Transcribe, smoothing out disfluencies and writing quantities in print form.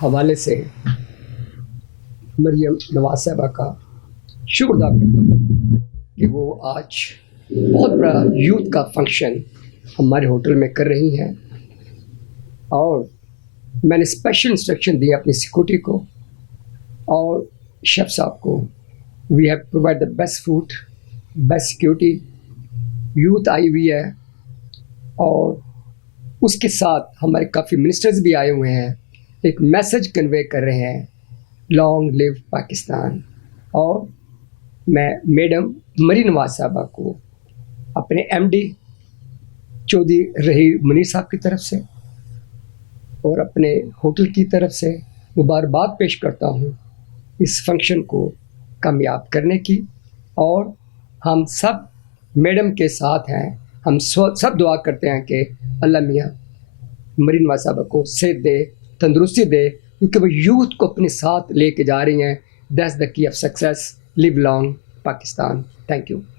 हवाले से मरियम नवाज साहबा का शुक्र अदा करता हूँ कि वो आज बहुत बड़ा यूथ का फंक्शन हमारे होटल में कर रही हैं और मैंने स्पेशल इंस्ट्रक्शन दिए अपनी सिक्योरिटी को और शेफ साहब को। We have provide the best food, best security. Youth आई हुई है और उसके साथ हमारे काफ़ी मिनिस्टर्स भी आए हुए हैं, एक मैसेज कन्वे कर रहे हैं, लॉन्ग लिव पाकिस्तान। और मैं मैडम मरी नवाज साहबा को अपने एमडी चौधरी रहीम मुनीर साहब की तरफ से और अपने होटल की तरफ से मुबारकबाद पेश करता हूँ इस फंक्शन को कामयाब करने की। और हम सब मैडम के साथ हैं, हम सब दुआ करते हैं कि अल्लाह मियाँ मरी नवाज साहबा को सेहत दे, तंदुरुस्ती दे, क्योंकि वो यूथ को अपने साथ लेके जा रही हैं। That's the key of success. Live long Pakistan. Thank you.